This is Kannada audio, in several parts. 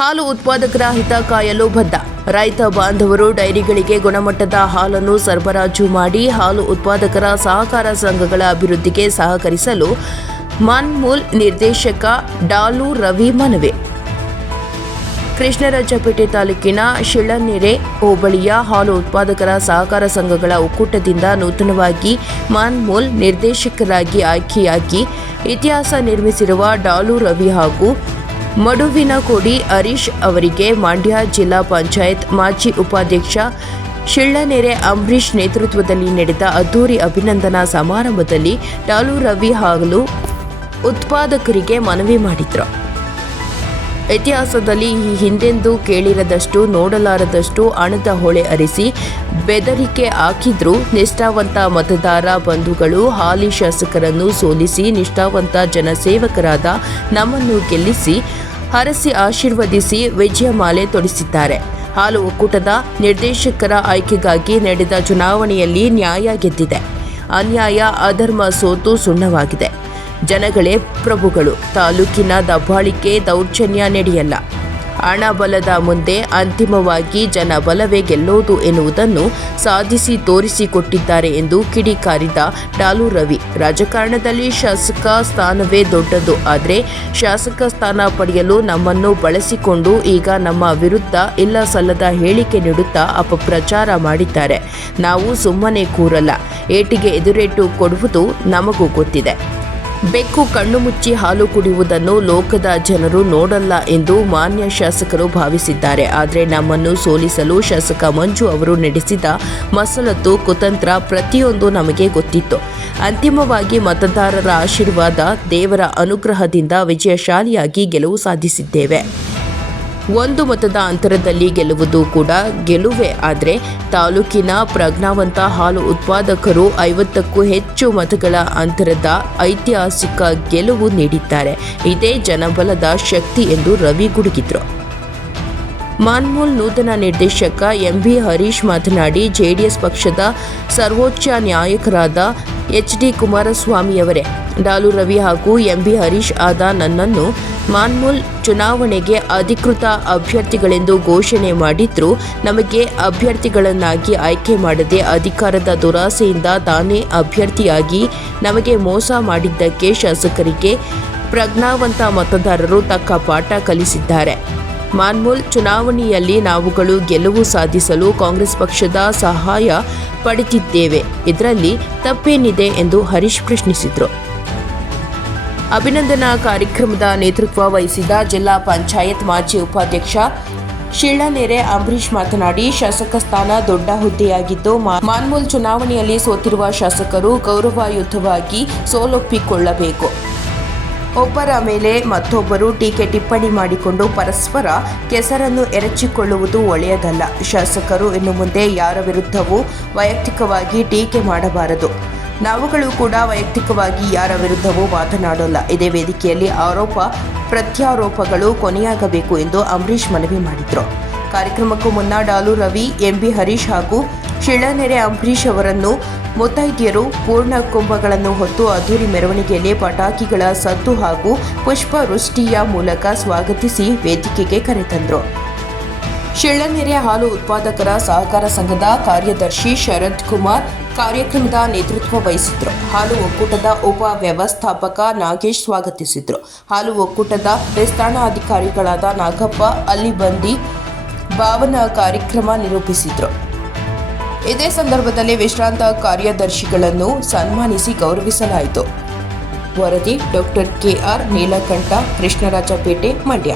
ಹಾಲು ಉತ್ಪಾದಕರ ಹಿತ ಕಾಯಲು ಬದ್ಧ. ರೈತ ಬಾಂಧವರು ಡೈರಿಗಳಿಗೆ ಗುಣಮಟ್ಟದ ಹಾಲನ್ನು ಸರಬರಾಜು ಮಾಡಿ ಹಾಲು ಉತ್ಪಾದಕರ ಸಹಕಾರ ಸಂಘಗಳ ಅಭಿವೃದ್ಧಿಗೆ ಸಹಕರಿಸಲು ಮಾನ್ಮೂಲ್ ನಿರ್ದೇಶಕ ಡಾಲು ರವಿ ಮನವಿ. ಕೃಷ್ಣರಾಜಪೇಟೆ ತಾಲೂಕಿನ ಶಿಳನೆರೆ ಹೋಬಳಿಯ ಹಾಲು ಉತ್ಪಾದಕರ ಸಹಕಾರ ಸಂಘಗಳ ಒಕ್ಕೂಟದಿಂದ ನೂತನವಾಗಿ ಮಾನ್ಮೂಲ್ ನಿರ್ದೇಶಕರಾಗಿ ಆಯ್ಕೆಯಾಗಿ ಇತಿಹಾಸ ನಿರ್ಮಿಸಿರುವ ಡಾಲು ರವಿ ಹಾಗೂ ಮಡುವಿನಕೋಡಿ ಹರೀಶ್ ಅವರಿಗೆ ಮಂಡ್ಯ ಜಿಲ್ಲಾ ಪಂಚಾಯತ್ ಮಾಜಿ ಉಪಾಧ್ಯಕ್ಷ ಶಿಳ್ಳನೆರೆ ಅಂಬರೀಶ್ ನೇತೃತ್ವದಲ್ಲಿ ನಡೆದ ಅದ್ದೂರಿ ಅಭಿನಂದನಾ ಸಮಾರಂಭದಲ್ಲಿ ಡಾಲು ರವಿ ಹಾಲು ಉತ್ಪಾದಕರಿಗೆ ಮನವಿ ಮಾಡಿದರು. ಇತಿಹಾಸದಲ್ಲಿ ಈ ಹಿಂದೆಂದೂ ಕೇಳಿರದಷ್ಟು ನೋಡಲಾರದಷ್ಟು ಹಣದ ಹೊಳೆ ಹರಿಸಿ ಬೆದರಿಕೆ ಹಾಕಿದ್ರೂ ನಿಷ್ಠಾವಂತ ಮತದಾರ ಬಂಧುಗಳು ಹಾಲಿ ಶಾಸಕರನ್ನು ಸೋಲಿಸಿ ನಿಷ್ಠಾವಂತ ಜನಸೇವಕರಾದ ನಮ್ಮನ್ನು ಗೆಲ್ಲಿಸಿ ಹರಸಿ ಆಶೀರ್ವದಿಸಿ ವಿಜಯಮಾಲೆ ತೊಡಿಸಿದ್ದಾರೆ. ಹಾಲು ಒಕ್ಕೂಟದ ನಿರ್ದೇಶಕರ ಆಯ್ಕೆಗಾಗಿ ನಡೆದ ಚುನಾವಣೆಯಲ್ಲಿ ನ್ಯಾಯ ಗೆದ್ದಿದೆ. ಅನ್ಯಾಯ ಅಧರ್ಮ ಸೋತು ಸುಣ್ಣವಾಗಿದೆ. ಜನಗಳೇ ಪ್ರಭುಗಳು. ತಾಲೂಕಿನ ದಬ್ಬಾಳಿಕೆ ದೌರ್ಜನ್ಯ ನಡೆಯಲ್ಲ. ಹಣ ಬಲದ ಮುಂದೆ ಅಂತಿಮವಾಗಿ ಜನಬಲವೇ ಗೆಲ್ಲೋದು ಎನ್ನುವುದನ್ನು ಸಾಧಿಸಿ ತೋರಿಸಿಕೊಟ್ಟಿದ್ದಾರೆ ಎಂದು ಕಿಡಿಕಾರಿದ ಡಾಲು ರವಿ, ರಾಜಕಾರಣದಲ್ಲಿ ಶಾಸಕ ಸ್ಥಾನವೇ ದೊಡ್ಡದು. ಆದರೆ ಶಾಸಕ ಸ್ಥಾನ ಪಡೆಯಲು ನಮ್ಮನ್ನು ಬಳಸಿಕೊಂಡು ಈಗ ನಮ್ಮ ವಿರುದ್ಧ ಇಲ್ಲ ಸಲ್ಲದ ಹೇಳಿಕೆ ನೀಡುತ್ತಾ ಅಪಪ್ರಚಾರ ಮಾಡಿದ್ದಾರೆ. ನಾವು ಸುಮ್ಮನೆ ಕೂರಲ್ಲ. ಏಟಿಗೆ ಎದುರೇಟು ಕೊಡುವುದು ನಮಗೂ ಗೊತ್ತಿದೆ. ಬೆಕ್ಕು ಕಣ್ಣು ಮುಚ್ಚಿ ಹಾಲು ಕುಡಿಯುವುದನ್ನು ಲೋಕದ ಜನರು ನೋಡಲ್ಲ ಎಂದು ಮಾನ್ಯ ಶಾಸಕರು ಭಾವಿಸಿದ್ದಾರೆ. ಆದರೆ ನಮ್ಮನ್ನು ಸೋಲಿಸಲು ಶಾಸಕ ಮಂಜು ಅವರು ನಡೆಸಿದ ಮಸಲತ್ತು ಕುತಂತ್ರ ಪ್ರತಿಯೊಂದು ನಮಗೆ ಗೊತ್ತಿತ್ತು. ಅಂತಿಮವಾಗಿ ಮತದಾರರ ಆಶೀರ್ವಾದ, ದೇವರ ಅನುಗ್ರಹದಿಂದ ವಿಜಯಶಾಲಿಯಾಗಿ ಗೆಲುವು ಸಾಧಿಸಿದ್ದೇವೆ. ಒಂದು ಮತದ ಅಂತರದಲ್ಲಿ ಗೆಲ್ಲುವುದು ಕೂಡ ಗೆಲುವೇ. ಆದರೆ ತಾಲೂಕಿನ ಪ್ರಜ್ಞಾವಂತ ಹಾಲು ಉತ್ಪಾದಕರು 50ಕ್ಕೂ ಹೆಚ್ಚು ಮತಗಳ ಅಂತರದ ಐತಿಹಾಸಿಕ ಗೆಲುವು ನೀಡಿದ್ದಾರೆ. ಇದೇ ಜನಬಲದ ಶಕ್ತಿ ಎಂದು ರವಿ ಗುಡುಗಿದ್ರು. ಮಾನ್ಮೂಲ್ ನೂತನ ನಿರ್ದೇಶಕ ಎಂಬಿ ಹರೀಶ್ ಮಾತನಾಡಿ, ಜೆಡಿಎಸ್ ಪಕ್ಷದ ಸರ್ವೋಚ್ಚ ನಾಯಕರಾದ ಎಚ್.ಡಿ. ಕುಮಾರಸ್ವಾಮಿಯವರೇ ಡಾಲು ರವಿ ಹಾಗೂ ಎಂಬಿ ಹರೀಶ್ ಆದ ನನ್ನನ್ನು ಮಾನ್ಮೂಲ್ ಚುನಾವಣೆಗೆ ಅಧಿಕೃತ ಅಭ್ಯರ್ಥಿಗಳೆಂದು ಘೋಷಣೆ ಮಾಡಿದ್ರು. ನಮಗೆ ಅಭ್ಯರ್ಥಿಗಳನ್ನಾಗಿ ಆಯ್ಕೆ ಮಾಡದೆ ಅಧಿಕಾರದ ದುರಾಸೆಯಿಂದ ತಾನೇ ಅಭ್ಯರ್ಥಿಯಾಗಿ ನಮಗೆ ಮೋಸ ಮಾಡಿದ್ದಕ್ಕೆ ಶಾಸಕರಿಗೆ ಪ್ರಜ್ಞಾವಂತ ಮತದಾರರು ತಕ್ಕ ಪಾಠ ಕಲಿಸಿದ್ದಾರೆ. ಮಾನ್ಮೂಲ್ ಚುನಾವಣೆಯಲ್ಲಿ ನಾವುಗಳು ಗೆಲುವು ಸಾಧಿಸಲು ಕಾಂಗ್ರೆಸ್ ಪಕ್ಷದ ಸಹಾಯ ಪಡೆದಿದ್ದೇವೆ. ಇದರಲ್ಲಿ ತಪ್ಪೇನಿದೆ ಎಂದು ಹರೀಶ್ ಪ್ರಶ್ನಿಸಿದರು. ಅಭಿನಂದನಾ ಕಾರ್ಯಕ್ರಮದ ನೇತೃತ್ವ ವಹಿಸಿದ ಜಿಲ್ಲಾ ಪಂಚಾಯತ್ ಮಾಜಿ ಉಪಾಧ್ಯಕ್ಷ ಶಿಳ್ಳನೆರೆ ಅಂಬರೀಶ್ ಮಾತನಾಡಿ, ಶಾಸಕ ಸ್ಥಾನ ದೊಡ್ಡ ಹುದ್ದೆಯಾಗಿದ್ದು ಮಾನ್ಮೂಲ್ ಚುನಾವಣೆಯಲ್ಲಿ ಸೋತಿರುವ ಶಾಸಕರು ಗೌರವಯುತವಾಗಿ ಸೋಲೊಪ್ಪಿಕೊಳ್ಳಬೇಕು. ಒಬ್ಬರ ಮೇಲೆ ಮತ್ತೊಬ್ಬರು ಟೀಕೆ ಟಿಪ್ಪಣಿ ಮಾಡಿಕೊಂಡು ಪರಸ್ಪರ ಕೆಸರನ್ನು ಎರಚಿಕೊಳ್ಳುವುದು ಒಳ್ಳೆಯದಲ್ಲ. ಶಾಸಕರು ಇನ್ನು ಮುಂದೆ ಯಾರ ವಿರುದ್ಧವೂ ವೈಯಕ್ತಿಕವಾಗಿ ಟೀಕೆ ಮಾಡಬಾರದು. ನಾವುಗಳು ಕೂಡ ವೈಯಕ್ತಿಕವಾಗಿ ಯಾರ ವಿರುದ್ಧವೂ ಮಾತನಾಡೋಲ್ಲ. ಇದೇ ವೇದಿಕೆಯಲ್ಲಿ ಆರೋಪ ಪ್ರತ್ಯಾರೋಪಗಳು ಕೊನೆಯಾಗಬೇಕು ಎಂದು ಅಂಬರೀಶ್ ಮನವಿ ಮಾಡಿದರು. ಕಾರ್ಯಕ್ರಮಕ್ಕೂ ಮುನ್ನ ಡಾಲು ರವಿ, ಎಂಬಿ ಹರೀಶ್ ಹಾಗೂ ಶಿಳ್ಳನೆರೆ ಅಂಬರೀಶ್ ಅವರನ್ನು ಮುತ್ತೈದೆಯರು ಪೂರ್ಣ ಕುಂಭಗಳನ್ನು ಹೊತ್ತು ಅದ್ದೂರಿ ಮೆರವಣಿಗೆಯಲ್ಲಿ ಪಟಾಕಿಗಳ ಸದ್ದು ಹಾಗೂ ಪುಷ್ಪವೃಷ್ಟಿಯ ಮೂಲಕ ಸ್ವಾಗತಿಸಿ ವೇದಿಕೆಗೆ ಕರೆತಂದರು. ಶಿಳ್ಳನೆರೆ ಹಾಲು ಉತ್ಪಾದಕರ ಸಹಕಾರ ಸಂಘದ ಕಾರ್ಯದರ್ಶಿ ಶರತ್ ಕುಮಾರ್ ಕಾರ್ಯಕ್ರಮದ ನೇತೃತ್ವ ವಹಿಸಿದ್ರು. ಹಾಲು ಒಕ್ಕೂಟದ ಉಪ ವ್ಯವಸ್ಥಾಪಕ ನಾಗೇಶ್ ಸ್ವಾಗತಿಸಿದ್ರು. ಹಾಲು ಒಕ್ಕೂಟದ ವಿಸ್ತರಣಾಧಿಕಾರಿಗಳಾದ ನಾಗಪ್ಪ ಅಲ್ಲಿಬಂದಿ ಭಾವನಾ ಕಾರ್ಯಕ್ರಮ ನಿರೂಪಿಸಿದ್ರು. ಇದೇ ಸಂದರ್ಭದಲ್ಲಿ ವಿಶ್ರಾಂತ ಕಾರ್ಯದರ್ಶಿಗಳನ್ನು ಸನ್ಮಾನಿಸಿ ಗೌರವಿಸಲಾಯಿತು. ವರದಿ ಡಾಕ್ಟರ್ ಕೆಆರ್ ನೀಲಕಂಠ, ಕೃಷ್ಣರಾಜಪೇಟೆ, ಮಂಡ್ಯ.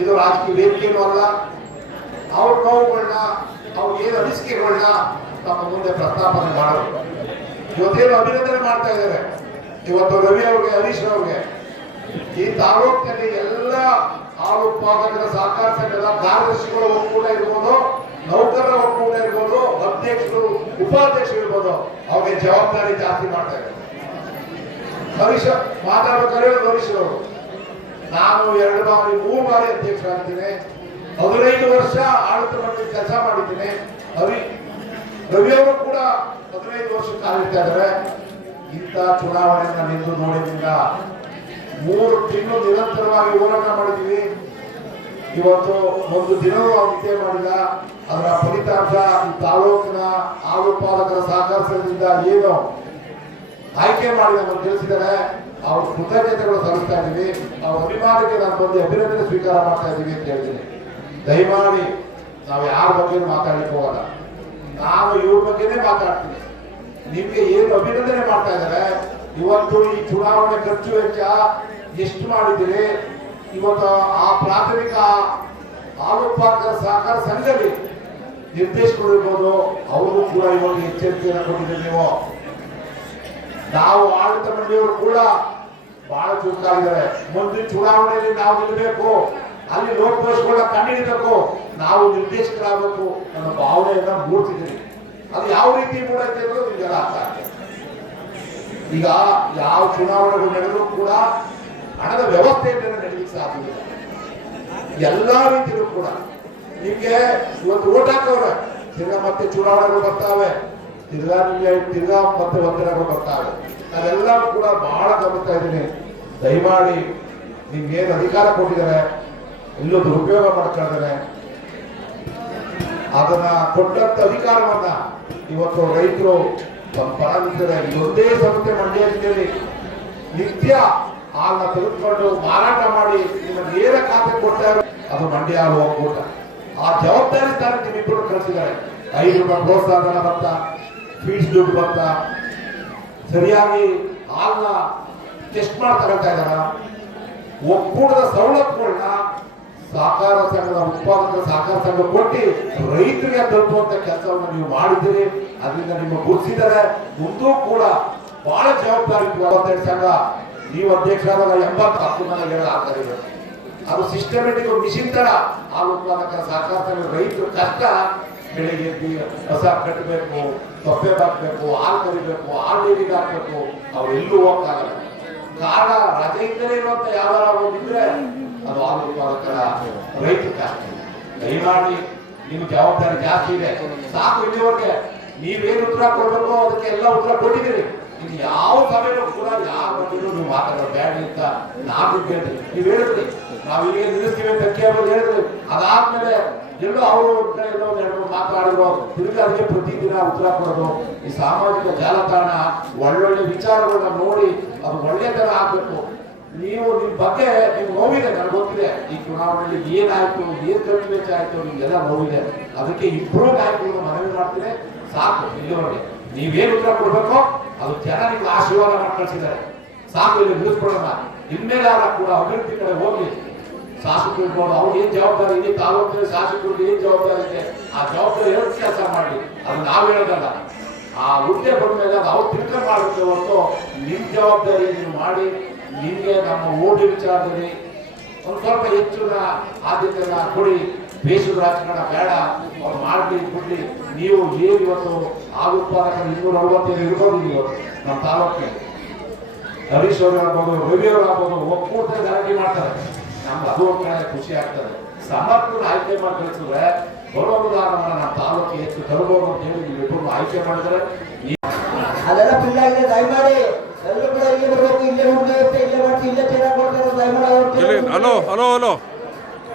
ಇದು ರಾಜಕೀಯ ವೇದಿಕೆಯೂ ಅಲ್ಲ. ಅವ್ರ ನೋವುಗಳನ್ನ, ಅವ್ರ ಏನು ಅನಿಸಿಕೆಗಳನ್ನ ತಮ್ಮ ಮುಂದೆ ಪ್ರಸ್ತಾಪನೆ ಮಾಡೋದು. ಇವತ್ತೇನು ಅಭಿನಂದನೆ ಮಾಡ್ತಾ ಇದ್ದಾರೆ ಇವತ್ತು ರವಿ ಅವ್ರಿಗೆ, ಹರೀಶ್ ಅವ್ರಿಗೆ. ಈ ತಾಲೂಕಿನಲ್ಲಿ ಎಲ್ಲ ಹಾಲು ಉತ್ಪಾದಕರ ಸಹಕಾರ ಸಂಘದ ಕಾರ್ಯದರ್ಶಿಗಳ ಒಕ್ಕೂಟ ಇರ್ಬೋದು, ನೌಕರರ ಒಕ್ಕೂಟ ಇರ್ಬೋದು, ಅಧ್ಯಕ್ಷರು ಉಪಾಧ್ಯಕ್ಷರು ಇರ್ಬೋದು, ಅವ್ರಿಗೆ ಜವಾಬ್ದಾರಿ ಜಾಸ್ತಿ ಮಾಡ್ತಾ ಇದ್ದಾರೆ. ಹರೀಶ್ ಮಾತಾಡಬೇಕಾದ್ರೆ ಹರೀಶ್ ಅವರು, ನಾನು 2 ಬಾರಿ 3 ಬಾರಿ ಅಧ್ಯಕ್ಷರಾಗಿದ್ದೀನಿ. 15 ವರ್ಷ ಆಡಳಿತ ಮಂಡಳಿ ಕೆಲಸ ಮಾಡಿದ್ದೀನಿ. ರವಿಯವರು ಕೂಡ 15 ವರ್ಷ ಕಾಲಿಡ್ತಾ ಇದ್ದಾರೆ. ಇಂಥ ಚುನಾವಣೆಯನ್ನು ನಿಂತು ನೋಡಿದ್ರಿಂದ 3 ತಿಂಗಳು ನಿರಂತರವಾಗಿ ಹೋರಾಟ ಮಾಡಿದ್ದೀವಿ. ಇವತ್ತು ಒಂದು ದಿನವೂ ನಿದ್ದೆ ಮಾಡಿಲ್ಲ. ಅದರ ಫಲಿತಾಂಶ ಈ ತಾಲೂಕಿನ ಹಾಲು ಉತ್ಪಾದಕರ ಸಹಕಾರ ಸಂಘದಿಂದ ಏನು ಆಯ್ಕೆ ಮಾಡಿ ನಮ್ಮನ್ನು ತಿಳಿಸಿದರೆ ಅವ್ರ ಕೃತಜ್ಞತೆಗಳು ಸಲ್ಲಿಸ್ತಾ ಇದ್ದೀವಿ. ಅವ್ರ ಅಭಿಮಾನಕ್ಕೆ ನಾನು ಬಂದು ಅಭಿನಂದನೆ ಸ್ವೀಕಾರ ಮಾಡ್ತಾ ಇದ್ದೀವಿ ಅಂತ ಹೇಳ್ತೀನಿ. ದಯಮಾಡಿ ನಾವು ಯಾರ ಬಗ್ಗೆ ಮಾತಾಡಲಿಕ್ಕೆ ಹೋಗಲ್ಲ, ನಾವು ಇವ್ರ ಬಗ್ಗೆನೇ ಮಾತಾಡ್ತೀವಿ. ನಿಮ್ಗೆ ಏನು ಅಭಿನಂದನೆ ಮಾಡ್ತಾ ಇದ್ದಾರೆ, ಇವತ್ತು ಈ ಚುನಾವಣೆ ಖರ್ಚು ವೆಚ್ಚ ಎಷ್ಟು ಮಾಡಿದ್ದೀರಿ, ಇವತ್ತು ಆ ಪ್ರಾಥಮಿಕ ಹಾಲು ಉತ್ಪಾದಕರ ಸಹಕಾರ ಸಂಘದಲ್ಲಿ ನಿರ್ದೇಶಕರು ಇರ್ಬೋದು, ಅವರು ಕೂಡ ಇವತ್ತು ಎಚ್ಚರಿಕೆಯನ್ನು ಕೊಟ್ಟಿದ್ದೀರಿ. ನೀವು ನಾವು ಆಡಳಿತ ಮಂಡಳಿಯವರು ಕೂಡ ಬಹಳ ಚುರುಕಾಗಿದ್ದಾರೆ. ಮುಂದಿನ ಚುನಾವಣೆಯಲ್ಲಿ ನಾವು ನಿಲ್ಲಬೇಕು, ಅಲ್ಲಿ ಲೋಕದೋಷಗಳನ್ನ ಕಂಡುಹಿಡಿಬೇಕು, ನಾವು ನಿರ್ದೇಶಕರಾಗಬೇಕು ಅನ್ನೋ ಭಾವನೆಯನ್ನ ಮೂಡ್ತಿದ್ದೀವಿ. ಅದು ಯಾವ ರೀತಿ ಮೂಡೈತೆ ಅನ್ನೋದು ನಿಮಗೆಲ್ಲ ಅರ್ಥ ಆಗ್ತದೆ. ಈಗ ಯಾವ ಚುನಾವಣೆಗಳು ನಡೆದರೂ ಕೂಡ ಹಣದ ವ್ಯವಸ್ಥೆಯಿಂದ ನಡೆಯಲಿಕ್ಕೆ ಸಾಧ್ಯವಿಲ್ಲ. ಎಲ್ಲಾ ರೀತಿಯಲ್ಲೂ ಕೂಡ ನಿಮ್ಗೆ ಇವತ್ತು ಓಟ್ ಹಾಕೋರೆ, ತಿರ್ಗಾ ಮತ್ತೆ ಚುನಾವಣೆಗಳು ಬರ್ತಾವೆ, ತಿರ್ಗಾ ಮತ್ತೆ ಒತ್ತಡಗಳು ಬರ್ತಾವೆ. ನಾವೆಲ್ಲ ಕೂಡ ಬಹಳ ಗಮನಿಸ್ತಾ ಇದ್ದೀನಿ. ದಯಮಾಡಿ ನಿಮ್ಗೇನು ಅಧಿಕಾರ ಕೊಟ್ಟಿದ್ದಾರೆ ಎಲ್ಲೋ ದುರುಪಯೋಗ ಮಾಡ್ಕೊಂಡಿದ್ದಾರೆ. ಅದನ್ನ ಕೊಟ್ಟಂತ ಅಧಿಕಾರವನ್ನ ಇವತ್ತು ರೈತರು ತಮ್ಮ ಪರ ನಿಂತಿದ್ದಾರೆ. ಇದೊಂದೇ ಸಂಸ್ಥೆ ಮಂಡ್ಯ ಜಿಲ್ಲೆಯಲ್ಲಿ ನಿತ್ಯ ಹಾಲನ್ನ ತೆಗೆದುಕೊಂಡು ಮಾರಾಟ ಮಾಡಿ ನಿಮ್ಮ ನೇರ ಖಾತೆ ಕೊಡ್ತಾರೆ. ಅದು ಮಂಡ್ಯ ಹಾಲು ಒಕ್ಕೂಟ. ಆ ಜವಾಬ್ದಾರಿ ಸ್ಥಾನಕ್ಕೆ ನಿಮ್ಮಿಬ್ಬರು ಕಳಿಸಿದ್ದಾರೆ. 5 ರೂಪಾಯಿ ಪ್ರೋತ್ಸಾಹನ ಭತ್ತ, ಫೀಡ್ಸ್ ದುಡ್ಡು ಭತ್ತ, ಸರಿಯಾಗಿ ಹಾಲನ್ನ ಟೆಸ್ಟ್ ಮಾಡಿ ತಗೊಳ್ತಾ ಇದ್ದಾರ. ಒಕ್ಕೂಟದ ಸವಲತ್ತುಗಳನ್ನ ಸಹಕಾರ ಸಂಘದ ಉತ್ಪಾದಕರ ಸಹಕಾರ ಸಂಘ ಕೊಟ್ಟು ರೈತರಿಗೆ ತಲುಪುವಂತ ಕೆಲಸವನ್ನು ನೀವು ಮಾಡಿದ್ದೀರಿ. ಅದರಿಂದ ನಿಮ್ಮ ಗುರುತಿಸಿದರೆ ಮುಂದೂ ಕೂಡ ಬಹಳ ಜವಾಬ್ದಾರಿ 42 ಸಂಘ ನೀವು ಅಧ್ಯಕ್ಷರಾದಾಗ 80 ಹಕ್ಕುಗಳನ್ನು ಹೇಳಲಾಗ್ತಾರೆ. ಅದು ಸಿಸ್ಟಮೆಟಿಕ್ ಮಿಷಿನ್ ತರ ಹಾಲು ಉತ್ಪಾದಕರ ಸಹಕಾರ ಸಂಘ ರೈತರು ಕಷ್ಟ. ಬೆಳಿಗ್ಗೆ ಎದ್ದು ಹೊಸ ಕಟ್ಟಬೇಕು, ತೊಪ್ಪೆ ಹಾಕ್ಬೇಕು, ಹಾಲು ಕರಿಬೇಕು, ಹಾಲು ಡೈರಿಗೆ ಹಾಕ್ಬೇಕು, ಅವೆಲ್ಲೂ ಹೋಗ್ತಾಗಲ್ಲ. ಕಾರಣ ರಜೆ ಇದ್ದರೆ ಇರುವಂತ ಯಾವ್ದಾರ ಹೋಗಿದ್ರೆ ಅದು ಹಾಲು ಉತ್ಪಾದಕರ ರೈತರ ಕಷ್ಟ. ದಯಮಾಡಿ ನಿಮ್ಗೆ ಜವಾಬ್ದಾರಿ ಜಾಸ್ತಿ ಇದೆ. ಸಾಕು, ಇಲ್ಲಿವರೆಗೆ ನೀವೇನು ಉತ್ತರ ಕೊಡ್ಬೇಕು ಅದಕ್ಕೆ ಎಲ್ಲ ಉತ್ತರ ಕೊಟ್ಟಿದ್ದೀರಿ. ಇನ್ನು ಯಾವ ಸಭೆಯಲ್ಲೂ ಕೂಡ ಯಾವ ಬಗ್ಗೆಯೂ ನೀವು ಮಾತಾಡೋದು ಬೇಡ ಅಂತ ನಾನು ಕೇಳಿದ್ರಿ. ನೀವು ಹೇಳಿದ್ರಿ ನಾವು ಈಗ ನಿಲ್ಲಿಸ್ತೀವಿ ಅಂತ ಕೇಳೋದು ಹೇಳಿದ್ರಿ. ಅದಾದ್ಮೇಲೆ ಎಲ್ಲೋ ಅವರು ಎಲ್ಲೋ 2 ಮಾತಾಡಿದ್ರು. ತಿರುಗಿ ಅದಕ್ಕೆ ಪ್ರತಿದಿನ ಉತ್ತರ ಕೊಡೋದು. ಈ ಸಾಮಾಜಿಕ ಜಾಲತಾಣ ಒಳ್ಳೊಳ್ಳೆ ವಿಚಾರಗಳನ್ನ ನೋಡಿ ಅದು ಒಳ್ಳೆತನ ಆಗ್ಬೇಕು. ನೀವು ನಿಮ್ ಬಗ್ಗೆ ನಿಮ್ಗೆ ನೋವಿದೆ, ನನಗೆ ಗೊತ್ತಿದೆ. ಈ ಚುನಾವಣೆಯಲ್ಲಿ ಏನಾಯ್ತು, ಏನ್ ಖರ್ಚು ವೆಚ್ಚ ಆಯ್ತು, ನಿಮ್ಗೆಲ್ಲ ನೋವಿದೆ. ಅದಕ್ಕೆ ಇಬ್ಬರು ನಾಯಕರು ಮನವಿ ಮಾಡ್ತೀನಿ. ಸಾಕು, ಇಲ್ಲಿವರೆಗೆ ನೀವೇನು ಉತ್ತರ ಕೊಡ್ಬೇಕೋ ಅದು ಜನ ನಿಮ್ಗೆ ಆಶೀರ್ವಾದ ಮಾಡಿ ಕಳಿಸಿದ್ದಾರೆ. ಸಾಕು, ಇಲ್ಲಿ ನಿಲ್ಲಿಸ್ಕೊಳ್ಳೋಣ. ಇನ್ಮೇಲಾರ ಕೂಡ ಅಭಿವೃದ್ಧಿ ಕಡೆ ಹೋಗ್ಲಿ. ಶಾಸಕರು ಇರ್ಬೋದು, ಅವ್ರಿಗೆ ಏನ್ ಜವಾಬ್ದಾರಿ ಇದೆ, ತಾಲೂಕಿನ ಶಾಸಕರಿಗೆ ಏನ್ ಜವಾಬ್ದಾರಿ ಇದೆ, ಆ ಜವಾಬ್ದಾರಿ ಹೇಳೋ ಕೆಲಸ ಮಾಡಿ. ಅದು ನಾವು ಹೇಳೋದಲ್ಲ. ಆ ಹುದ್ದೆ ಬಂದ ಮೇಲೆ ಅದು ಅವ್ರು ತಿಳ್ಕೊಂಡು ಮಾಡುತ್ತೆ ಹೊರತು ನಿಮ್ ಜವಾಬ್ದಾರಿ ನೀವು ಮಾಡಿ. ನಿಮ್ಗೆ ನಮ್ಮ ಓಡಿ ವಿಚಾರದಲ್ಲಿ ಒಂದು ಸ್ವಲ್ಪ ಹೆಚ್ಚಿನ ಆದ್ಯತೆಯನ್ನ ಕೊಡಿ. ಬೇಸದ ರಾಜಕಾರಣ ಬೇಡ, ಅವ್ರು ಮಾಡ್ಲಿ ಕೊಡ್ಲಿ. ನೀವು ಏನು ಇವತ್ತು ಹಾಲು ಉತ್ಪಾದಕರು 247 ಇರ್ಬೋದು ಇವತ್ತು ನಮ್ಮ ತಾಲೂಕಿಗೆ. ಹರೀಶ್ ಅವರು ಆಗ್ಬೋದು, ರವಿ ಅವರು ಆಗ್ಬೋದು, ಒಕ್ಕೂಟದ ಗಲಾಟೆ ಮಾಡ್ತಾರೆ. ನಮ್ಗೆ ಅದು ಒಂದು ಕಡೆ ಖುಷಿ ಆಗ್ತದೆ. ಸಮರ್ಥನ ಆಯ್ಕೆ ಮಾಡಿ ಕಳಿಸಿದ್ರೆ ಬರೋದಾರನ್ನ ನಮ್ಮ ತಾಲೂಕಿಗೆ ಹೆಚ್ಚು ತರಬಹುದು ಅಂತ ಹೇಳಿ ನೀವಿಬ್ಬರು ಆಯ್ಕೆ ಮಾಡಿದ್ರೆ ಅದೆಲ್ಲ ಫಿಲ್ ಆಗಿದೆ. ದಯಮಾಡಿ ಎಲ್ಲರೂ ಕೂಡ ಇಲ್ಲೇ ಬರಬೇಕು, ಇಲ್ಲೇ ಹುಡುಗ ಇರುತ್ತೆ, ಇಲ್ಲೇ ಮಾಡ್ತಿ, ಇಲ್ಲೇ ಚೆನ್ನಾಗಿ ಕೊಡ್ತಾರೆ. ದಯಮಾಡಿ ಹಲೋ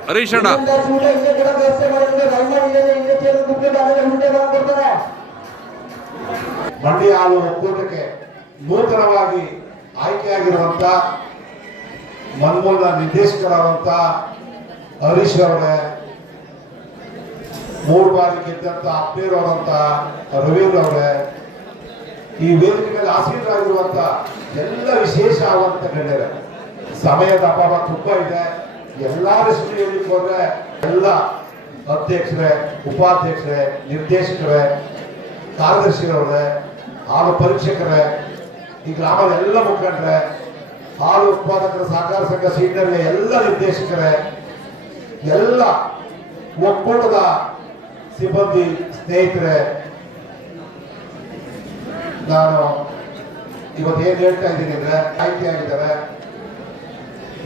ಹರೀಶ್ ಅಣ್ಣ ಇಲ್ಲೇ ಕೂಡ ವ್ಯವಸ್ಥೆ ಮಾಡಿದ್ರೆ ದಯಮಾಡಿ ಇಲ್ಲೇ ಚೇರು ದುಡ್ಡು ಅದರಲ್ಲಿ ಹುಡುಗ ಕೊಡ್ತಾರೆ. ಮಂಡ್ಯ ಹಾಲು ಒಕ್ಕೂಟಕ್ಕೆ ನೂತನವಾಗಿ ಆಯ್ಕೆಯಾಗಿರುವಂತ ಮನ್ಮೂಲ ನಿರ್ದೇಶಕರಾದಂತ ಹರೀಶ್ ಅವರೇ, 3 ಬಾರಿ ಗೆದ್ದಂತ ಅಪ್ಪೇರವರಂತ ರವೀಂದ್ರ ಅವರೇ, ಈ ವೇದಿಕೆ ಮೇಲೆ ಆಸೀನರಾಗಿರುವಂತ ಎಲ್ಲ ವಿಶೇಷ ಆಗುವಂತ ಗಣ್ಯರೇ, ಸಮಯದ ಅಭಾವ ತುಂಬಾ ಇದೆ. ಎಲ್ಲಾರ ಹೆಸರು ಹೇಳಿಕ್ ಹೋದ್ರೆ ಎಲ್ಲ ಅಧ್ಯಕ್ಷರೇ, ಉಪಾಧ್ಯಕ್ಷರೇ, ನಿರ್ದೇಶಕರೇ, ಕಾರ್ಯದರ್ಶಿಗಳವರೇ, ಹಾಲು ಪರೀಕ್ಷಕರೇ, ಈ ಗ್ರಾಮದ ಎಲ್ಲ ಮುಖಂಡರೇ, ಹಾಲು ಉತ್ಪಾದಕರ ಸಹಕಾರ ಸಂಘ ಸೀನಿಯರ್ಗೆ ಎಲ್ಲ ನಿರ್ದೇಶಕರೇ, ಎಲ್ಲ ಒಕ್ಕೂಟದ ಸಿಬ್ಬಂದಿ ಸ್ನೇಹಿತರೆ, ನಾನು ಇವತ್ತು ಏನ್ ಹೇಳ್ತಾ ಇದ್ದೀನಿ ಅಂದ್ರೆ, ಆಯ್ಕೆಯಾಗಿದ್ದಾರೆ.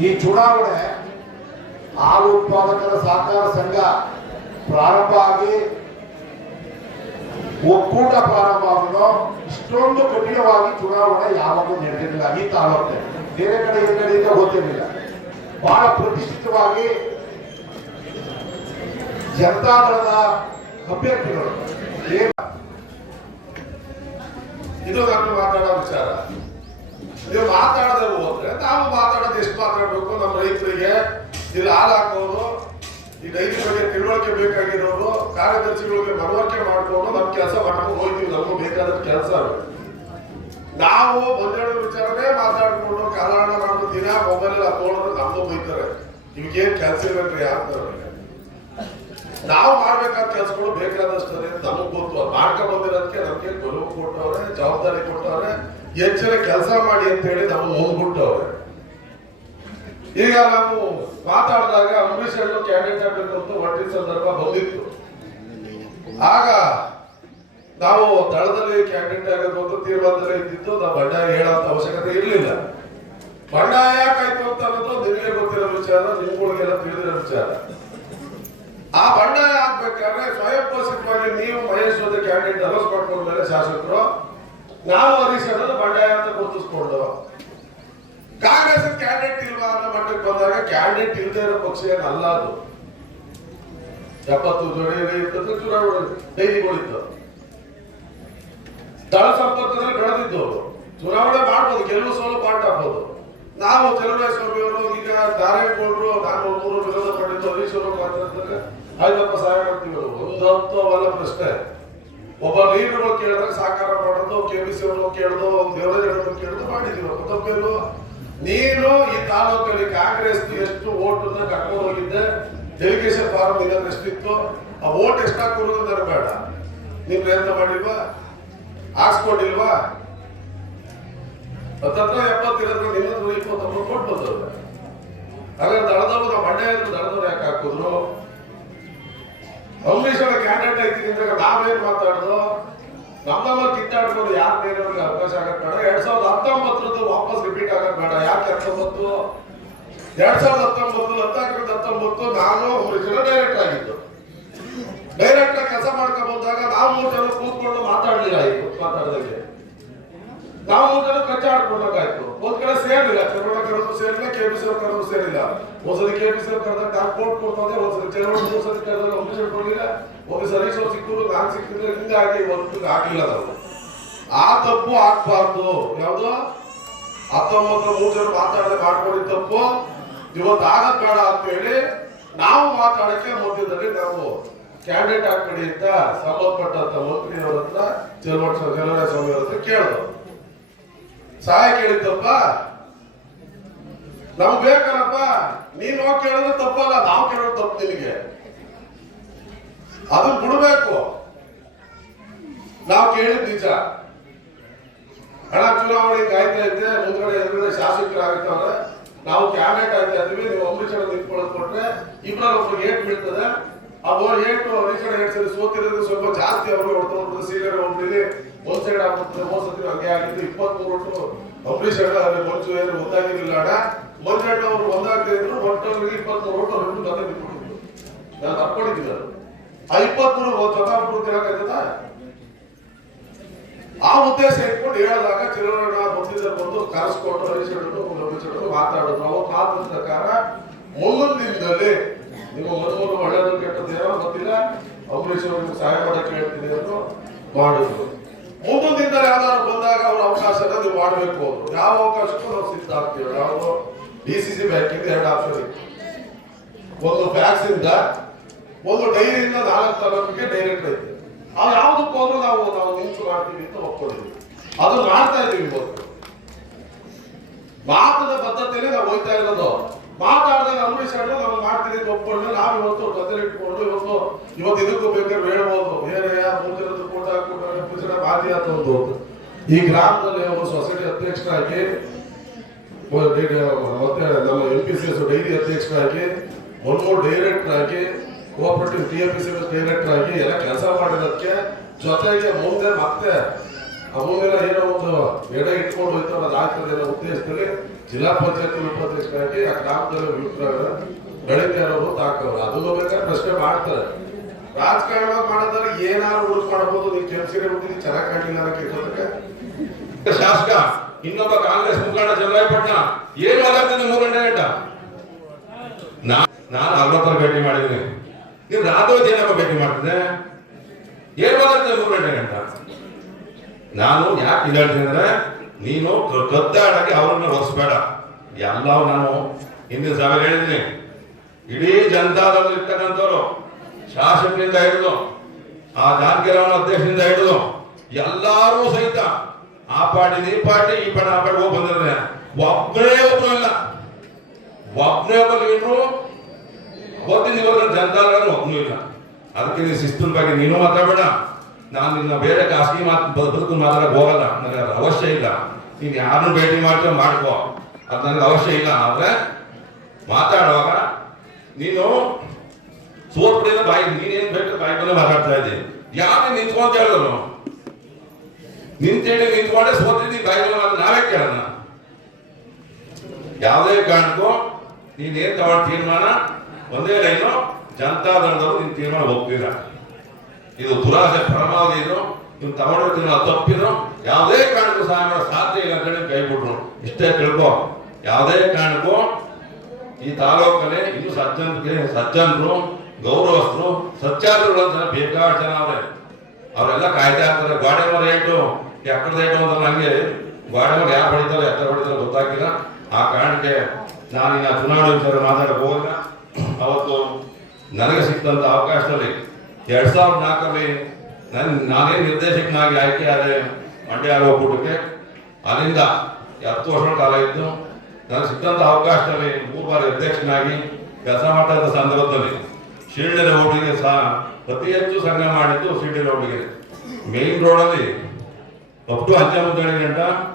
ಈ ಚುನಾವಣೆ ಹಾಲು ಉತ್ಪಾದಕರ ಸಹಕಾರ ಸಂಘ ಪ್ರಾರಂಭ ಆಗಿ ಒಕ್ಕೂಟ ಪ್ರಾರಂಭ ಆಗೋದು ಇಷ್ಟೊಂದು ಕಠಿಣವಾಗಿ ಚುನಾವಣೆ ಯಾವಾಗಲೂ ನಡೆದಿರಲಿಲ್ಲ ಈ ತಾಲೂಕಿನಲ್ಲಿ. ಬೇರೆ ಕಡೆ ಏನ್ ನಡೆಯುತ್ತೋ ಗೊತ್ತಿರಲಿಲ್ಲ. ಬಹಳ ಪ್ರತಿಷ್ಠಿತವಾಗಿ ಜನತಾದಳದ ಅಭ್ಯರ್ಥಿಗಳು ಇದು ನಾನು ಮಾತಾಡೋ ವಿಚಾರ. ನೀವು ಮಾತಾಡದೆ ಹೋದ್ರೆ ನಾವು ಮಾತಾಡೋದು ಎಷ್ಟು ಮಾತಾಡ್ಬೇಕು? ನಮ್ಮ ರೈತರಿಗೆ ಇಲ್ಲಿ ಹಾಲು ಹಾಕೋರು, ಈ ರೈತರ ಬಗ್ಗೆ ತಿಳುವಳಿಕೆ ಬೇಕಾಗಿರೋರು, ಕಾರ್ಯದರ್ಶಿಗಳಿಗೆ ಮನವರಿಕೆ ಮಾಡ್ಕೊಂಡು ನಮ್ಮ ಕೆಲಸ ಮಾಡ್ಕೊಂಡು ಹೋಗ್ತೀವಿ. ನಮಗೂ ಬೇಕಾದ ಕೆಲಸ ನಾವು ಒಂದೆರಡು ವಿಚಾರನೇ ಮಾತಾಡ್ಕೊಂಡು ಕಾಲಹರಣ ಮಾಡೋದು. ದಿನ ಮೊಬೈಲ್ ತೋಳಿದ್ರೆ ನಮ್ದು ಬೈತಾರೆ, ಇವಾಗೇನ್ ಕೆಲಸ ಇರಬೇಕ್ರಿ ಅಂತಾರೆ. ನಾವು ಮಾಡ್ಬೇಕಾದ ಕೆಲಸಗಳು ಬೇಕಾದಷ್ಟು ನಮಗ್ ಗೊತ್ತು. ಮಾಡ್ಕೊಂಡ್ ಬಂದಿರೋದಕ್ಕೆ ನಮ್ಗೆ ಗೌರವ ಕೊಟ್ಟವ್ರೆ, ಜವಾಬ್ದಾರಿ ಕೊಟ್ಟವ್ರೆ, ಹೆಚ್ಚಿನ ಕೆಲಸ ಮಾಡಿ ಅಂತ ಹೇಳಿ ನಾವು ಹೋಗ್ಬಿಟ್ಟವ್ರೆ. ಈಗ ನಾವು ಮಾತಾಡಿದಾಗ ಅಂಬರೀಷ್ ಅವರು ಕ್ಯಾಂಡಿಡೇಟ್ ಆಗ್ಬೇಕಂತ ಒಟ್ಟಿನ ಸಂದರ್ಭ ಬಂದಿತ್ತು. ಆಗ ನಾವು ದಳದಲ್ಲಿ ಕ್ಯಾಂಡಿಡೇಟ್ ಆಗೋದು ಅಂತ ತೀರ್ಮಾನದಲ್ಲಿ ಇದ್ದಿದ್ದು. ನಾವು ಬಂಡಾಯ ಹೇಳೋಂತ ಅವಶ್ಯಕತೆ ಇರಲಿಲ್ಲ. ಬಂಡಾಯ ಯಾಕಾಯ್ತು ಅಂತ ಅನ್ನೋದು ನಿಮಗೆ ಗೊತ್ತಿರೋ ವಿಚಾರ, ನಿಮ್ಗಳಿಗೆಲ್ಲ ತಿಳಿದಿರೋ ವಿಚಾರ. ಆ ಬಂಡಾಯ ಆಗ್ಬೇಕಾದ್ರೆ ಸ್ವಯಂ ಘೋಷಿತವಾಗಿ ನೀವು ಮಹೇಶ್ ಜೊತೆ ಕ್ಯಾಂಡಿಡೇಟ್ ಅನೌನ್ಸ್ ಮಾಡ್ಕೊಂಡ್ಮೇಲೆ ಶಾಸಕರು ನಾವು ಹರೀಶ್ ಅನ್ನೋದು ಬಂಡಾಯ ಅಂತ ಗುರುತಿಸ್ಕೊಂಡು ಕಾಂಗ್ರೆಸ್ ಕ್ಯಾಂಡಿಡೇಟ್ ಇಲ್ವಾ ಅನ್ನೋ ಮಟ್ಟಕ್ಕೆ ಬಂದಾಗ ಕ್ಯಾಂಡಿಡೇಟ್ ಇಲ್ಲದೆ ಇರೋ ಪಕ್ಷ ಏನಲ್ಲ. ಅದು 70 ಜೋಡಿ ಚುನಾವಣೆ ಡೈರಿಗಳಿತ್ತು. ದಳ ಸಂಪರ್ಕದಲ್ಲಿ ಬೆಳೆದಿದ್ದು ಚುನಾವಣೆ ಮಾಡ್ಬೋದು, ಗೆಲುವು ಸೋಲು ಪಾಠ ಆಗ್ಬೋದು. ನಾವು ಚಲುವರಾಯಸ್ವಾಮಿ ಅವರು ಈಗ ನಾರಾಯಣಗೌಡರು ನಾನು 3 ವಿರೋಧ ಮಾಡಿದ್ದು ಹರೀಶ್ ಅವರು ಮಾತಾಡ್ತಾರೆ, ಆಯ್ತಪ್ಪ ಸಹಾಯ ಮಾಡ್ತೀವಿ. ಒಂದು ಅವಲ್ಲ ಪ್ರಶ್ನೆ. ಒಬ್ಬ ಲೀಡರ್ಗಳು ಕೇಳಿದಾಗ ಸಾಕಾರ ಮಾಡೋದು, ಕೆಬಿಸಿ ಅವರು ಕೇಳೋದು, ದೇವರಾಜ್ ಕೇಳೋದು ಮಾಡಿದೀವಿ. ತಪ್ಪೇನು? ನೀನು ಈ ತಾಲೂಕಲ್ಲಿ ಕಾಂಗ್ರೆಸ್ ಎಷ್ಟು ಓಟನ್ನ ಕರ್ಕೊಂಡು ಹೋಗಿದ್ದೆ, ಡೆಲಿಗೇಷನ್ ಫಾರ್ಮ್ ಇಲ್ಲದ್ರೆ ಎಷ್ಟಿತ್ತು, ಆ ಓಟ್ ಎಷ್ಟಾಕೋದು ನನಗೆ ಬೇಡ. ನೀವು ಪ್ರಯತ್ನ ಮಾಡಿಲ್ವಾ? ಹಾಕ್ಸ್ಕೊಂಡಿಲ್ವಾ? 70 ಇರೋದ್ರೆ ನಿನ್ನತ್ರ 29 ಕೋಟಿ ಬಂದವ್ರೆ. ಹಾಗಾದ್ರೆ ದಳದವ್ರು ನಾವು ಮಂಡ್ಯ ಇದ್ರು ದಳದವ್ರು ಯಾಕೆ ಹಾಕಿದ್ರು? ಅಂಬರೀಷ್ ಅವರ ಕ್ಯಾಂಡಿಡೇಟ್ ಐತಿದ್ದಾಗ ನಾವೇನ್ ಮಾತಾಡ್ದು? ನಮ್ಮ ಕಿತ್ತಾಡ್ಕೊಂಡು ಯಾರು ಬೇರೆಯವ್ರಿಗೆ ಅವಕಾಶ ಆಗಕ್ ಬೇಡ. 2019 ವಾಪಸ್ ರಿಪೀಟ್ ಆಗಕ್ ಬೇಡ. ಯಾಕೆ 19? 2019 ನಾನು ಅಂಬರೀಷ್ ಡೈರೆಕ್ಟ್ ಆಗಿದ್ದು. ಡೈರೆಕ್ಟ್ ಆಗಿ ಕೆಲಸ ಮಾಡ್ಕೊಂಡ್ಬಂದಾಗ ನಾವು 3 ಜನ ಕೂತ್ಕೊಂಡು ಮಾತಾಡ್ಲಿಲ್ಲ. ಮಾತಾಡ್ದಂಗೆ ನಾವು 3 ಜನ ಕಚ್ಚಾಡ್ಕೊಂಡಾಗಾಯ್ತು. ಒಂದ್ ಕಡೆ ಸೇರಿಲ್ಲ, ಚರ್ಮಣ ಕರೆದು ಸೇರಿಲ್ಲ, ಕೆಬಿಸಿ ಅವ್ರು ಕರೆದು ಸೇರಿಲ್ಲ. ಒಂದ್ಸರಿ ಕೆಬಿಸಿ ಅವ್ರು ಕರೆದಾಗ ನಾನು ಕೋರ್ಟ್ ಕೊಡ್ತಂದೆ, ಒಂದ್ಸರಿ ಚರ್ಮಣ 3 ಸರಿ ಕರೆದಾಗ ಅಂಬರೀಷ್ ಕೊಡ್ಲಿಲ್ಲ, ಒಂದು ಹರೀಶ್ ಅವ್ರು ಸಿಕ್ಕರು, ನಾನು ಸಿಕ್ಕಿದ್ರೆ ಹಿಂಗಾಗಿ ಒಂದು ಆಗಿಲ್ಲ. ನಾವು ಆ ತಪ್ಪು ಆಗ್ಬಾರ್ದು. ಯಾವ್ದು 19 3 ಜನ ಮಾತಾಡದೆ ಮಾಡ್ಕೊಂಡಿದ್ದ ತಪ್ಪು ಇವತ್ತು ಆಗದ್ ಬೇಡ ಅಂತ ಹೇಳಿ ನಾವು ಮಾತಾಡಕ್ಕೆ ಮಧ್ಯದಲ್ಲಿ ನಾವು ಕ್ಯಾಂಡಿಡೇಟ್ ಹಾಕಡಿ ಅಂತ ಸಂಬಂಧಪಟ್ಟಂತ ಮಂತ್ರಿಯವರ ಹತ್ರ ಚಲುವರಾಯಸ್ವಾಮಿ ಅವ್ರ ಹತ್ರ ಕೇಳಿದ್ರು. ಸಹಾಯ ಕೇಳಿದ್ದಪ್ಪ, ನಮ್ಗೆ ಬೇಕಲ್ಲಪ್ಪ, ನೀನ್ ಹೋಗಿ ಕೇಳಿದ್ರೆ ತಪ್ಪಲ್ಲ, ನಾವು ಕೇಳೋದು ತಪ್ಪು. ನಿನಗೆ ಅದನ್ನ ಬಿಡ್ಬೇಕು. ನಾವು ಕೇಳಿದ್ ನಿಜ. ಹಣ ಚುನಾವಣೆ ಕಾಯ್ತಾ ಇದ್ದೆ, ಮುಂದ್ಗಡೆ ಎದುರುಗಡೆ ಶಾಸಕರಾಗಿತ್ತವ್ರೆ, ನಾವು ಕ್ಯಾಂಡಿಡೇಟ್ ಆಗ್ತಾ ಇದ್ವಿ. ನೀವು ಅಂಬರೀಷ್ ನಿಂತ್ಕೊಳ್ಳೋದು ಕೊಟ್ರೆ ಇಬ್ಬರಲ್ಲಿ ಒಬ್ರಿಗೆ ಏಟ್ ಬೀಳ್ತದೆ. ಅವು ಏಟು ಹರೀಶ್ ಸರಿ ಸೋತಿರೋದು ಸ್ವಲ್ಪ ಜಾಸ್ತಿ ಅವರು ಹೊಡೆದು ಸೀನಿಯರ್ ಒಬ್ಬರಿಗೆ ಒಂದ್ ಸೈಡ್ ಆಗ್ಬಿಡ್ತದೆ. ಮೋಸತಿ ಹಂಗೆ ಆಗಿದ್ದು 23 ಓಟು ಅಂಬರೀಷ್ ಮಂಜು ಏನು ಒಂದಾಗಿರ್ಲಿಲ್ಲ. ಅಣ್ಣ ಮಂಜಣ್ಣ ಅವರು ಒಂದಾಗದೇ ಇದ್ರು ಒಟ್ಟವರಿಗೆ 23 ಓಟು ಅವ್ರು ಅದೇ ಬಿಟ್ಬಿಟ್ಟಿದ್ರು. ನಾನು ತಪ್ಕೊಂಡಿದ್ದೀನಿ. ಆ 23 ಸ್ವತಃ ಆ ಉದ್ದೇಶ ಇಟ್ಕೊಂಡು ಹೇಳಿದಾಗ ಚಲುವಣ್ಣ ಬಂದಿದ್ದ ಬಂದು ಕರೆಸ್ಕೊಂಡು ಹರೀಶ್ ಮಾತಾಡಿದ್ರು. ಅವ್ರು ಮಾತಿನ ಪ್ರಕಾರ ಮುಂದಿನ ದಿನದಲ್ಲಿ ನಿಮ್ಮ ಮನಮೂಲ ಒಳ್ಳೆಯದು ಕೆಟ್ಟದ್ದು ಏನೋ ಗೊತ್ತಿಲ್ಲ, ಅಂಬರೀಷ್ ಅವ್ರಿಗೆ ಸಹಾಯ ಮಾಡಕ್ಕೆ ಹೇಳ್ತೀನಿ ಅಂತ ಮಾಡಿದ್ರು. ಮುಂದಿನ ದಿನದಲ್ಲಿ ಯಾವ್ದಾದ್ರು ಬಂದಾಗ ಅವ್ರ ಅವಕಾಶನ ನೀವು ಮಾಡಬೇಕು ಅವರು. ಯಾವ ಅವಕಾಶಕ್ಕೂ ನಾವು ಸಿದ್ಧ ಆಗ್ತೀವಿ. ಯಾವುದು DCC ಬ್ಯಾಂಕಿಂದ 2 ಆಪ್ಷನ್ ಇತ್ತು. ಒಂದು ಫ್ಯಾಕ್ಸ್ ಇಂದ, ಒಂದು ಡೈರಿಯಿಂದ 4 ತಾಲೂಕಿಗೆ ಡೈರೆಕ್ಟ್ ಐತೆ. ಅವ್ ಯಾವ್ದಕ್ಕೆ ಹೋದ್ರು ನಾವು ನಿಂತು ಮಾಡ್ತೀವಿ ಅಂತ ಒಪ್ಕೊಂಡಿದ್ವಿ. ಅದು ಮಾಡ್ತಾ ಇದೀವಿ. ಇವತ್ತು ಮಾತದ ಪದ್ಧತಿಯಲ್ಲಿ ನಾವು ಹೋಗ್ತಾ ಇರೋದು. ಮಾತಾಡಿದಾಗ ಅಂಬರೀಷ್ ನಾವು ಮಾಡ್ತೀವಿ ಒಪ್ಕೊಂಡು ನಾವು ಇವತ್ತು ಬದಲು ಇಟ್ಕೊಂಡು ಇವತ್ತು ಇದಕ್ಕೂ ಬೇಕಾದ್ರೆ ಹೇಳ್ಬೋದು. ಏನಯ್ಯ ಮುಂದಿನ ಕೋಟ ಹಾಕೊಂಡು ಬಾಧಿ ಅಂತ ಒಂದು ಈ ಗ್ರಾಮದಲ್ಲಿ ಒಬ್ಬ ಸೊಸೈಟಿ ಅಧ್ಯಕ್ಷರಾಗಿ, ಮತ್ತೆ ನಮ್ಮ MPCS ಡೈರಿ ಅಧ್ಯಕ್ಷರಾಗಿ, 1 ಡೈರೆಕ್ಟರ್ ಆಗಿ, ಕೋಆಪರೇಟಿವ್ TFC ಡೈರೆಕ್ಟರ್ ಆಗಿ ಎಲ್ಲ ಕೆಲಸ ಮಾಡಿರೋದಕ್ಕೆ ಜೊತೆಗೆ ಮುಂದೆ ಮತ್ತೆ ಮುಂದಿನ ಏನೋ ಒಂದು ಎಡೆ ಇಟ್ಕೊಂಡು ಹೋಯ್ತು ಅದು ಆಗ್ತದೆ ಅನ್ನೋ ಉದ್ದೇಶದಲ್ಲಿ ಜಿಲ್ಲಾ ಪಂಚಾಯತ್ ಉಪಾಧ್ಯಕ್ಷರಾಗಿ ಆ ಗ್ರಾಮದಲ್ಲಿ ಬೆಳಿತಾರವರು ತಾಕವ್ರು. ಅದನ್ನು ಬೇಕಾದ್ರೆ ಪ್ರಶ್ನೆ ಮಾಡ್ತಾರೆ. ರಾಜಕಾರಣ ಮಾಡೋದ್ರೆ ಏನಾದ್ರು ಹುಡುಕ್ ಮಾಡಬಹುದು. ನೀವು ಕೆಲಸ ಹುಡುಗಿ ಚೆನ್ನಾಗಿ ಕಾಣಲಿಲ್ಲ ಅನ್ನೋಕೆ ಶಾಸಕ ಇನ್ನೊಬ್ಬ ಕಾಂಗ್ರೆಸ್ ಮುಖಂಡ ಚಂದ್ರಾಯಪಟ್ಟಣ ಏನ್ ಮಾತಾಡ್ತೀನಿ 3 ಗಂಟೆ ಗಂಟ ನಾನು 60 ಭೇಟಿ ಮಾಡಿದ್ದೀನಿ. ನೀವು ರಾತ್ರಿ ಏನಪ್ಪ ಭೇಟಿ ಮಾಡ್ತಿದ್ದೆ? ಏನ್ ಮಾತಾಡ್ತೀನಿ 3 ಗಂಟೆ ಗಂಟ? ನಾನು ಯಾಕೆ ಇಲ್ಲ ಹೇಳ್ತೀನಿ ಅಂದ್ರೆ ನೀನು ಕದ್ದಾಡಕ್ಕೆ ಅವ್ರನ್ನ ಒಲಿಸ್ಬೇಡ. ಎಲ್ಲವೂ ನಾನು ಹಿಂದಿನ ಸಭೆ ಹೇಳಿದ್ದೀನಿ. ಇಡೀ ಜನತಾದಳ ಇರ್ತಕ್ಕಂಥವ್ರು ಶಾಸಕರಿಂದ ಹಿಡಿದು ಆ ಜಾನಕಿರಾಮ ಅಧ್ಯಕ್ಷರಿಂದ ಹಿಡಿದು ಎಲ್ಲಾರು ಸಹಿತ ಆ ಪಾರ್ಟಿ ಈ ಪಾರ್ಟಿ ಈ ಪಾರ್ಟಿ ಆ ಪಾರ್ಟಿ ಹೋಗಿ ಬಂದಿದ್ರೆ ಒಬ್ಬನೇ ಒಬ್ಬರು ಇಲ್ಲ. ಒಬ್ಬನೇ ಒಬ್ಬ ಲೀಡ್ರು ಓದ್ತೀನಿ ಇವಾಗ ಜನತಾದಳ ಒಬ್ಬನೂ ಇಲ್ಲ. ಅದಕ್ಕೆ ನೀನು ಶಿಸ್ತಿನ ಬಗ್ಗೆ ನೀನು ಮಾತಾಡಬೇಡ. ನಾನು ನಿನ್ನ ಬೇರೆ ಖಾಸಗಿ ಬದುಕು ಮಾತಾಡಕ್ ಹೋಗಲ್ಲ. ನನಗೆ ಅದು ಅವಶ್ಯ ಇಲ್ಲ. ನೀನು ಯಾರನ್ನು ಭೇಟಿ ಮಾಡ್ತೀವ ಮಾಡ್ಕೋ, ಅದು ನನಗೆ ಅವಶ್ಯ ಇಲ್ಲ. ಆದ್ರೆ ಮಾತಾಡುವಾಗ ನೀನು ಸೋತ್ಬಿಟ್ಟಿದ್ರೆ ಬಾಯಿ ನೀನೇನ್ ಬೇಕು ಬಾಯಿ ಬಂದು ಮಾತಾಡ್ತಾ ಇದ್ದೀನಿ. ಯಾಕೆ ನಿಂತ್ಕೊಂತ ಹೇಳಿದ್ರು? ನಿಂತೇಳಿ ನಿಂತ್ಕೊಂಡೆ ಸೋತಿದ್ದೀನಿ ಬಾಯಿ ಬಂದು ನಾವೇ ಕೇಳೋಣ. ಯಾವುದೇ ಕಾರಣಕ್ಕೂ ನೀನೇನ್ ತಗೊಂಡು ತೀರ್ಮಾನ ಒಂದೇ ಲೈನು, ಜನತಾದಳದವರು ನಿನ್ ತೀರ್ಮಾನ ಒಪ್ಪಿಲ್ಲ. ಇದು ದುರಾಸೆ ಪರಮಾವಧಿ. ಇದು ನೀವು ತಗೊಂಡಿರೋ ತೀರ್ಮಾನ ತಪ್ಪಿದ್ರು ಯಾವುದೇ ಕಾರಣಕ್ಕೂ ಸಹಾಯ ಮಾಡೋ ಸಾಧ್ಯ ಇಲ್ಲ ಅಂತ ಹೇಳಿ ಕೈ ಬಿಟ್ರು. ಇಷ್ಟೇ ತಿಳ್ಕೊ. ಯಾವುದೇ ಕಾರಣಕ್ಕೂ ಈ ತಾಲೂಕಲ್ಲಿ ಇನ್ನು ಸಜ್ಜನರು ಗೌರವಸ್ಥರು ಸಚ್ಚಾದ್ರು ಅಂತ ಬೇಕಾದ ಜನ ಅವ್ರೆ. ಅವರೆಲ್ಲ ಕಾಯ್ತಾ ಇರ್ತಾರೆ. ಗಾಡಿ ಮರ ರೇಟು ಎಕ್ಕಡ ರೇಟು ಅಂತ ನಂಗೆ ಗಾಡಿ ಮರ ಯಾರು ಹೊಡಿತಾರೆ ಎತ್ತರ ಹೊಡಿತಾರೆ ಗೊತ್ತಾಗಿಲ್ಲ. ಆ ಕಾರಣಕ್ಕೆ ನಾನು ಇನ್ನ ಚುನಾವಣೆ ವಿಚಾರ ಮಾತಾಡಕ್ಕೆ ಹೋಗಿಲ್ಲ. ಅವತ್ತು ನನಗೆ ಸಿಕ್ತಂತ ಅವಕಾಶದಲ್ಲಿ 2004ರಲ್ಲಿ ನಾನೇನು ನಿರ್ದೇಶಕನಾಗಿ ಆಯ್ಕೆ ಆದ್ರೆ ಮಂಡ್ಯ ಹೋಗ್ಬಿಟ್ಟಕ್ಕೆ ಅಲ್ಲಿಂದ 10 ವರ್ಷಗಳ ಕಾಲ ಇದ್ದು ನನಗೆ ಸಿಕ್ಕಂತ ಅವಕಾಶದಲ್ಲಿ 3 ಬಾರಿ ಅಧ್ಯಕ್ಷನಾಗಿ ಕೆಲಸ ಮಾಡ್ತಾ ಸಂದರ್ಭದಲ್ಲಿ ಶಿರ್ಡಿ ರೋಡ್ಗೆ ಸಹ ಅತಿ ಹೆಚ್ಚು ಸಂಘ ಮಾಡಿದ್ದು ಶಿರ್ಡಿ ರೋಡ್ಗೆ ಮೇನ್ ರೋಡಲ್ಲಿ ಅಪ್ ಟು ಅಂಚೆ ಮುದ್ದಳ್ಳಿ ಗಂಟ